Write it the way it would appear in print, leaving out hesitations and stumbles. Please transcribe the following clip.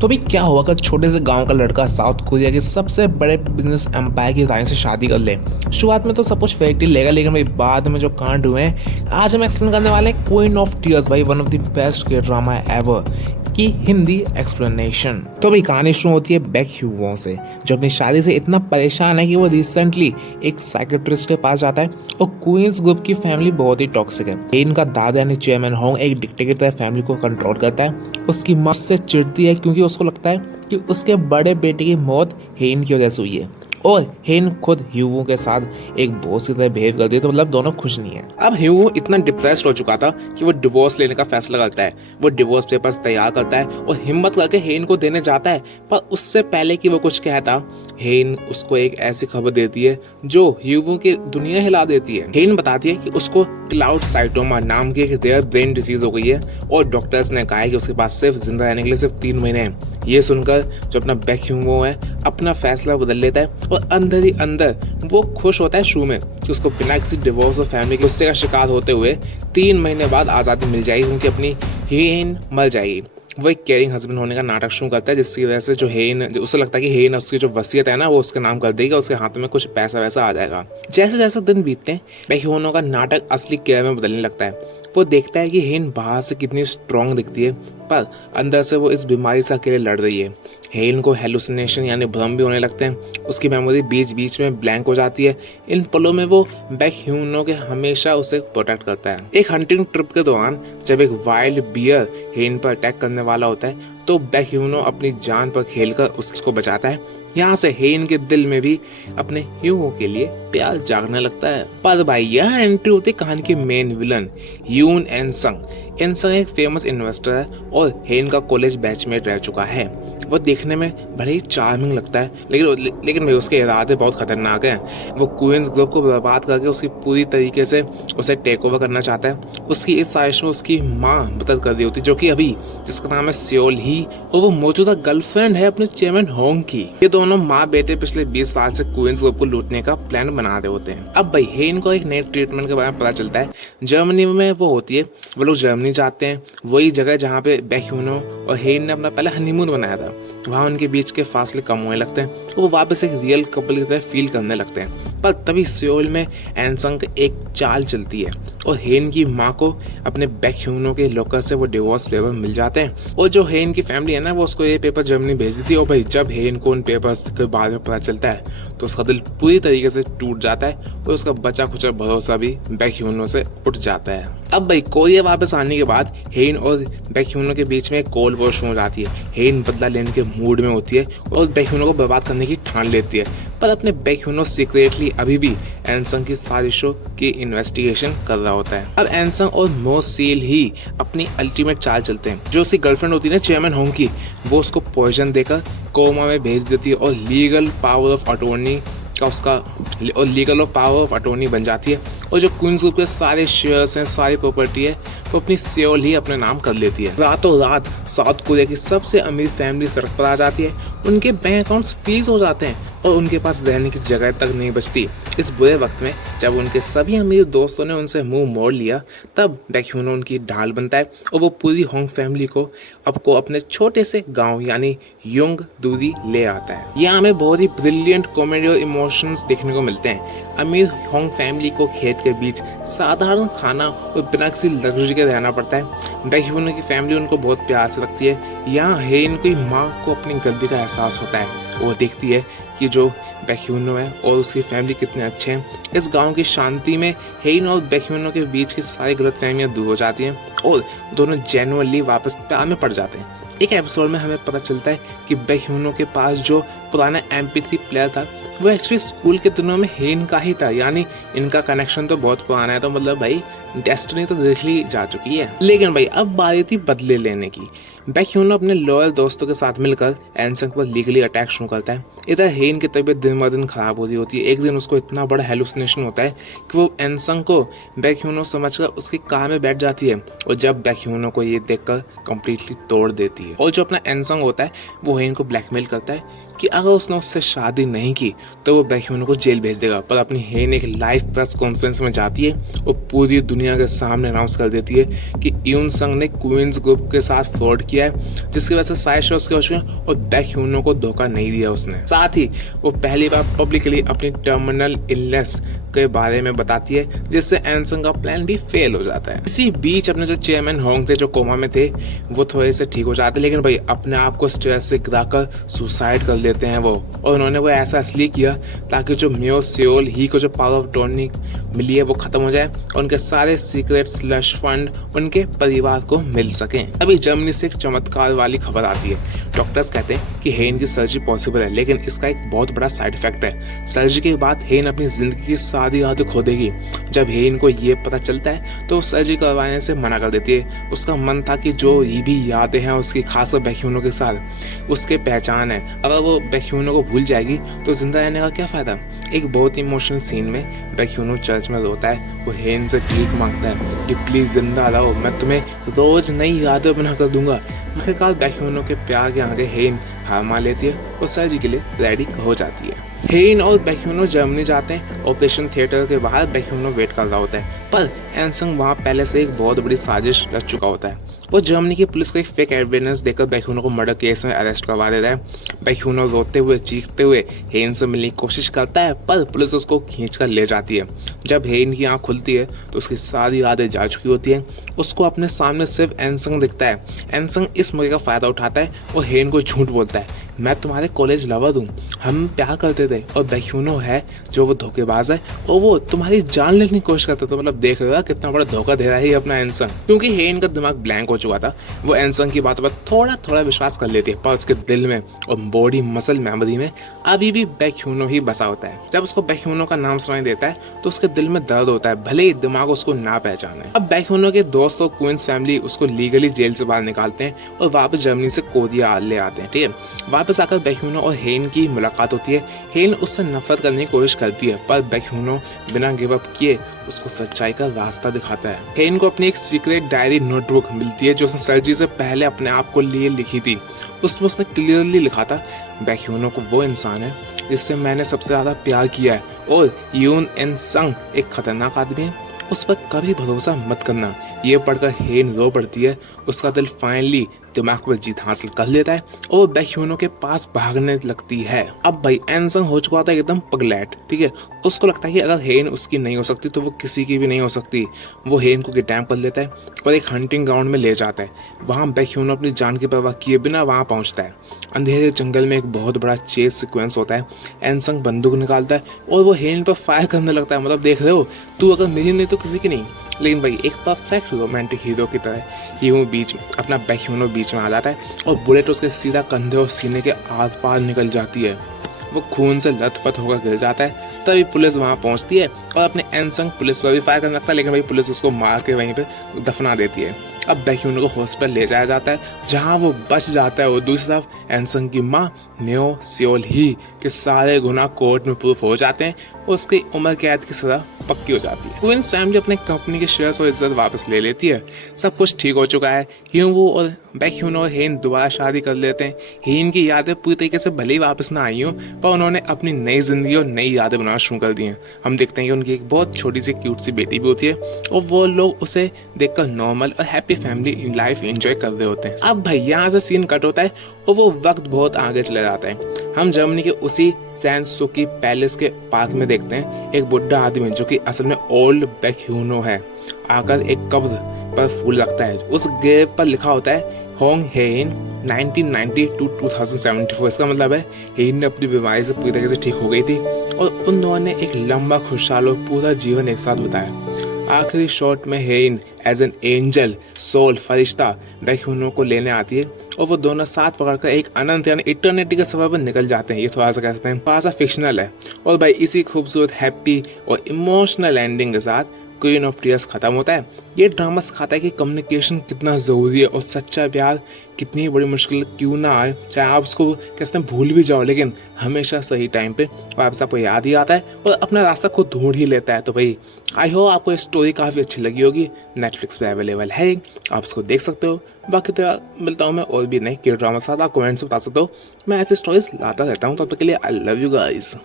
तो भी क्या हुआ अगर छोटे से गांव का लड़का साउथ कोरिया के सबसे बड़े बिजनेस एम्पायर की रानी से शादी कर ले। शुरुआत में तो सब कुछ फेक टेल लेगा, लेकिन भाई बाद में जो कांड हुए हैं आज हम एक्सप्लेन करने वाले हैं क्वीन ऑफ टीयर्स, भाई वन ऑफ द बेस्ट के ड्रामा एवर की हिंदी एक्सप्लेनेशन। तो भाई कहानी शुरू होती है बैक ह्यूवो से, जो अपनी शादी से इतना परेशान है कि वो रिसेंटली एक साइकेट्रिस्ट के पास जाता है। और क्वींस ग्रुप की फैमिली बहुत ही टॉक्सिक है। इनका दादा यानी चेयरमैन होंग एक डिक्टेटर की तरह फैमिली को कंट्रोल करता है। उसकी माँ से चिढ़ती है क्योंकि उसको लगता है कि उसके बड़े बेटे की मौत हेन की वजह से हुई है, और हेन खुद ह्यूवो के साथ एक बॉस की तरह बिहेव करती है। तो मतलब दोनों खुश नहीं है। अब ह्यूवो इतना डिप्रेस्ड हो चुका था कि वो डिवोर्स लेने का फैसला करता है। वो डिवोर्स पेपर्स तैयार करता है और हिम्मत करके हेन को देने जाता है। पर उससे पहले कि वो कुछ कहता, हेन उसको एक ऐसी खबर देती है जो ह्यूवो की दुनिया हिला देती है। हेन बताती है कि उसको क्लाउड साइटोमा नाम की एक रेयर ब्रेन डिजीज हो गई है और डॉक्टर्स ने कहा है कि उसके पास सिर्फ जिंदा रहने के लिए सिर्फ 3 महीने हैं। ये सुनकर जो अपना बैक ह्यूवो है अपना फैसला बदल लेता है और अंदर ही अंदर वो खुश होता है शुरू में कि उसको बिना किसी डिवोर्स और फैमिली के गुस्से का शिकार होते हुए 3 महीने बाद आज़ादी मिल जाएगी, क्योंकि अपनी हेन मर जाएगी। वो एक केयरिंग हस्बैंड होने का नाटक शुरू करता है, जिसकी वजह से जो हेन उसे लगता है कि हेन उसकी जो वसीयत है ना वो उसके नाम कर देगी, उसके हाथ में कुछ पैसा वैसा आ जाएगा। जैसे जैसे दिन बीतते हैं बैक ह्यूवो का नाटक असली केयर में बदलने लगता है। वो देखता है कि हेन बाहर से कितनी स्ट्रांग दिखती है, पर अंदर से वो इस बीमारी से अकेले लड़ रही है। हेन को हेलुसिनेशन यानी भ्रम भी होने लगते हैं। उसकी मेमोरी बीच बीच में ब्लैंक हो जाती है। इन पलों में वो बैक ह्यूवो के हमेशा उसे प्रोटेक्ट करता है। एक हंटिंग ट्रिप के दौरान जब एक वाइल्ड बियर हेन पर अटैक करने वाला होता है तो बैक ह्यूवो अपनी जान पर खेलकर उसको बचाता है। यहाँ से हेन के दिल में भी अपने ह्यूवो के लिए प्यार जागने लगता है। पर भाई यहाँ एंट्री होती है कहानी के मेन विलन यून एनसंग। एनसंग एक फेमस इन्वेस्टर है और हेन का कॉलेज बैचमेट रह चुका है। वो देखने में बड़े ही चार्मिंग लगता है, लेकिन भाई उसके इरादे बहुत खतरनाक हैं। वो क्वींस ग्रुप को बर्बाद करके उसकी पूरी तरीके से उसे टेक ओवर करना चाहता है। उसकी इस साजिश में उसकी माँ मदद कर रही होती, जो कि अभी जिसका नाम है सियोल ही, और वो मौजूदा गर्लफ्रेंड है अपने चेयरमैन होंग की। ये दोनों माँ बेटे पिछले 20 साल से क्वींस ग्रुप को लूटने का प्लान बना रहे होते हैं। अब भाई हेन को एक नए ट्रीटमेंट के बारे में पता चलता है। जर्मनी में वो होती है, वो लोग जर्मनी जाते हैं, वही जगह जहाँ पे बैक ह्यूवो और हेन ने अपना पहला हनीमून बनाया था। वहाँ उनके बीच के फासले कम होने लगते हैं, तो वो वापस एक रियल कपल की तरह फील करने लगते हैं। पर तभी सियोल में एनसंग एक चाल चलती है और हेन की माँ को अपने बैक ह्यूवो के लॉकर से वो डिवोर्स पेपर मिल जाते हैं। और जो हेन की फैमिली है ना वो उसको ये पेपर जर्मनी भेज देती है। और भाई जब हेन को उन पेपर्स के बारे में पता चलता है तो उसका दिल पूरी तरीके से टूट जाता है और उसका बचा खुचा भरोसा भी बैक ह्यूवो से उठ जाता है। अब भाई कोरिया वापस आने के बाद हेन और बैक ह्यूवो के बीच में कोल्ड वॉर शुरू हो जाती है। हेन बदला लेने के मूड में होती है और बैक ह्यूवो को बर्बाद करने की ठान लेती है। पर अपने बैक ह्यूवो सीक्रेटली अभी भी एनसंग की साजिशों की इन्वेस्टिगेशन कर रहा होता है। अब एनसंग और मो सील ही अपनी अल्टीमेट चाल चलते हैं। जो उसकी गर्लफ्रेंड होती है ना चेयरमैन होंग की, वो उसको पॉइजन देकर कोमा में भेज देती है और लीगल पावर ऑफ अटॉर्नी बन जाती है। और जो क्वींस ग्रुप के सारे शेयर्स हैं, सारी प्रॉपर्टी है, वो अपनी सियोल ही अपने नाम कर लेती है। रातों रात साउथ कोरिया की सबसे अमीर फैमिली सड़क पर आ जाती है। उनके बैंक अकाउंट्स फ्रीज हो जाते हैं और उनके पास रहने की जगह तक नहीं बचती। इस बुरे वक्त में जब उनके सभी अमीर दोस्तों ने उनसे मुंह मोड़ लिया, तब बैक ह्यूवो उनकी ढाल बनता है और वो पूरी होंग फैमिली को अपने छोटे से गांव यानी योंग दूरी ले आता है। यहाँ हमें बहुत ही ब्रिलियंट कॉमेडी और इमोशंस देखने को मिलते हैं। अमीर होंग फैमिली को खेत के बीच साधारण खाना और बिना किसी लग्जरी के रहना पड़ता है। बैक ह्यूवो की फैमिली उनको बहुत प्यार से रखती है। यहाँ हेन की माँ को अपनी गलती का एहसास होता है। वो देखती है कि जो बैक ह्यूवो है और उसकी फैमिली कितने अच्छे हैं। इस गांव की शांति में हेन और बैक ह्यूवो के बीच की सारी गलतफहमियां दूर हो जाती हैं और दोनों जेन्युइनली वापस प्यार में पड़ जाते हैं। एक एपिसोड में हमें पता चलता है कि बैक ह्यूवो के पास जो पुराना MP3 प्लेयर था वो एक्चुअली स्कूल के दिनों में हेन का ही था। यानी इनका कनेक्शन तो बहुत पुराना है, तो मतलब भाई डेस्टिनी तो देख ली जा चुकी है। लेकिन भाई अब बारी थी बदले लेने की। बैक ह्यूवो अपने लॉयल दोस्तों के साथ मिलकर एनसंग पर लीगली अटैक शुरू करता है। इधर हेन की तबीयत दिन ब दिन खराब हो रही होती है। एक दिन उसको इतना बड़ा हेलुसिनेशन होता है कि वो एनसंग को बैक ह्यूवो समझकर उसकी कार में बैठ जाती है और जब बैक ह्यूवो को ये देखकर कंप्लीटली तोड़ देती है। और जो अपना एनसंग होता है वो हेन को ब्लैकमेल करता है कि अगर उसने उससे शादी नहीं की तो वो बैक्यूनो को जेल भेज देगा। पर अपनी हेन एक लाइव प्रेस कॉन्फ्रेंस में जाती है और पूरी दुनिया के सामने अनाउंस कर देती है कि यून संग ने क्वींस ग्रुप के साथ फ्रॉड किया है, जिसकी वजह से सारे शेयर्स के हो चुके हैं और बैक्यूनो को धोखा नहीं दिया उसने। साथ ही वो पहली बार पब्लिकली अपनी टर्मिनल इलनेस के बारे में बताती है, जिससे एनसंग का प्लान भी फेल हो जाता है। इसी बीच अपने जो चेयरमैन होंग थे, जो कोमा में थे, वो थोड़े से ठीक हो जाते, लेकिन भाई अपने आप को स्ट्रेस से गिराकर सुसाइड कर लेते हैं वो। और उन्होंने वो ऐसा इसलिए किया ताकि जो म्यो सियोल ही को जो पावर ऑफ टर्नी मिली है वो खत्म हो जाए और उनके सारे सीक्रेट स्लश फंड उनके परिवार को मिल सके। अभी जर्मनी से एक चमत्कार वाली खबर आती है। डॉक्टर्स कहते हैं कि हेन की सर्जरी पॉसिबल है, लेकिन इसका एक बहुत बड़ा साइड इफेक्ट है। सर्जरी के बाद हेन अपनी जिंदगी की सारी यादें खो देगी। जब हेन को ये पता चलता है तो वो सर्जरी करवाने से मना कर देती है। उसका मन था कि जो ये भी यादें हैं उसकी, खासकर बैक्यूनो के साथ उसके पहचान है, अगर वो बैक्यूनो को भूल जाएगी तो जिंदा रहने का क्या फायदा। एक बहुत इमोशनल सीन में बैक्यूनो चर्च में रोता है। वो हेन से भीख मांगता है कि प्लीज जिंदा रहो, मैं तुम्हें रोज नई यादें बना कर दूंगा। आखिरकार बैक्यूनो के प्यार के आगे हेन हार मान लेती है और सर्जरी के लिए रेडी हो जाती है। हेन और बैक्यूनो जर्मनी जाते हैं। ऑपरेशन थिएटर के बाहर बैक्यूनो वेट कर रहा होता है, पर एनसंग वहाँ पहले से एक बहुत बड़ी साजिश रच चुका होता है। वो जर्मनी की पुलिस को एक फेक एविडेंस देकर बैक्यूनो को मर्डर केस में अरेस्ट करवा देता है। बैक्यूनो रोते हुए चीखते हुए हेन से मिलने की कोशिश करता है, पर पुलिस उसको खींच कर ले जाती है। जब हेन की आँख खुलती है तो उसकी सारी यादें जा चुकी होती हैं। उसको अपने सामने सिर्फ एनसंग दिखता है। एनसंग इस मौके का फायदा उठाता है और हेन को झूठ बोलता है, मैं तुम्हारे कॉलेज लवर हूँ, हम प्यार करते थे और बैक्यूनो है जो वो धोखेबाज है और वो तुम्हारी जान लेने की कोशिश करता। तो मतलब देख रहा कितना बड़ा धोखा दे रहा है अपना एनसंग। क्योंकि हेन का दिमाग ब्लैंक हो चुका था, वो एनसंग की बातों पर थोड़ा थोड़ा विश्वास कर लेती है, पर उसके दिल में और बॉडी मसल मेमोरी में अभी भी बैक्यूनो ही बसा होता है। जब उसको बैक्यूनो का नाम सुनाई देता है तो उसके दिल में दर्द होता है, भले ही दिमाग उसको ना पहचाने। अब बैक्यूनो के दोस्त और क्वींस फैमिली उसको लीगली जेल से बाहर निकालते हैं और वापस जर्मनी से कोरिया ले आते हैं। ठीक है, वापस आकर बैक्यूनो और हेन की मुलाकात होती है। हेन उससे नफरत करने की कोशिश करती है, पर बैक्यूनो बिना गिव अप किए उसको सच्चाई का रास्ता दिखाता है। हेन को अपनी एक सीक्रेट डायरी नोटबुक मिलती है जो उसने सर्जरी से पहले अपने आप को लिए लिखी थी। उसमें उसने क्लियरली लिखा था, बैक्यूनो को वो इंसान है जिससे मैंने सबसे ज्यादा प्यार किया है और यून एन संग एक खतरनाक आदमी है, उस पर कभी भरोसा मत करना। ये पढ़कर हेन रो पड़ती है। उसका दिल फाइनली दिमाग पर जीत हासिल कर लेता है और बैक्यूनो के पास भागने लगती है। अब भाई एनसंग हो चुका था एकदम पगलैट। ठीक है, उसको लगता है कि अगर हेन उसकी नहीं हो सकती तो वो किसी की भी नहीं हो सकती। वो हेन को किडनैप कर लेता है और एक हंटिंग ग्राउंड में ले जाता है। वहाँ बैक्यूनो अपनी जान की परवाह किए बिना वहाँ पहुँचता है। अंधेरे जंगल में एक बहुत बड़ा चेस सीक्वेंस होता है। एनसंग बंदूक निकालता है और वो हेन पर फायर करने लगता है। मतलब देख रहे हो, तू अगर मेरी नहीं तो किसी की नहीं। लेकिन भाई एक परफेक्ट रोमांटिक हीरो की तरह हीरो बीच में अपना बैक्यूनो बीच में आ जाता है और बुलेट उसके सीधा कंधे और सीने के आर पार निकल जाती है। वो खून से लथपथ होकर गिर जाता है। तभी पुलिस वहाँ पहुँचती है और अपने एनसंग पुलिस पर भी फायर करने लगता है, लेकिन भाई पुलिस उसको मार के वहीं पे दफना देती है। अब बैक्यूनो को हॉस्पिटल ले जाया जाता है जहाँ वो बच जाता है। और दूसरी तरफ एनसंग की माँ म्यो सियोल ही के सारे गुनाह कोर्ट में प्रूफ हो जाते हैं और उसकी उम्र कैद की सजा पक्की हो जाती है। क्वींस फैमिली अपने कंपनी के शेयर्स और इज्जत वापस ले लेती है। सब कुछ ठीक हो चुका है। ह्यूगो और बैक्यूनो और हेन दोबारा शादी कर लेते हैं। हेन की यादें पूरी तरीके से भले ही वापस ना आई हो, पर उन्होंने अपनी नई जिंदगी और नई यादें बनाना शुरू कर दी हैं। हम देखते हैं कि उनकी एक बहुत छोटी सी क्यूट सी बेटी भी होती है और वो लोग उसे देखकर नॉर्मल और हैप्पी फैमिली लाइफ एंजॉय कर रहे होते हैं। अब भाई यहाँ से सीन कट होता है और वो वक्त बहुत आगे चले जाता है। हम जर्मनी के उसी सैनसुकी पैलेस के पार्क में देखते हैं एक बुढ़ा आदमी जो कि असल में ओल्ड बैक्यूनो है आकर एक कब्र पर फूल रखता है। उस ग्रेव पर लिखा होता है होंग हेन 1990 to 2074। इसका मतलब है हेन ने अपनी बीमारी से पूरी तरीके से ठीक हो गई थी और उन दोनों ने एक लंबा खुशहाल और पूरा जीवन एक साथ बिताया। आखिरी शॉट में हेन एज एन एंजल सोल फरिश्ता बैक्यूनो को लेने आती है और वो दोनों साथ पकड़कर एक अनंत यानी इटर्निटी के सफर पर निकल जाते हैं। ये थोड़ा सा कह सकते हैं थोड़ा सा फिक्शनल है। और भाई इसी खूबसूरत हैप्पी और इमोशनल एंडिंग के साथ क्वीन ऑफ टीयर्स खत्म होता है। ये ड्रामा सिखाता है कि कम्युनिकेशन कितना ज़रूरी है और सच्चा प्यार कितनी बड़ी मुश्किल क्यों ना आए, चाहे आप उसको कैसे भूल भी जाओ, लेकिन हमेशा सही टाइम पे वापस आपको याद ही आता है और अपना रास्ता खुद ढूंढ ही लेता है। तो भाई आई होप आपको ये स्टोरी काफ़ी अच्छी लगी होगी। नेटफ्लिक्स पे अवेलेबल है, आप उसको देख सकते हो। बाकी तो यार मिलता हूँ मैं और भी नए के ड्रामा साथ, आप कमेंट्स बता सकते हो। मैं ऐसे स्टोरीज लाता रहता हूँ, तब तक के लिए आई लव यू गाइस।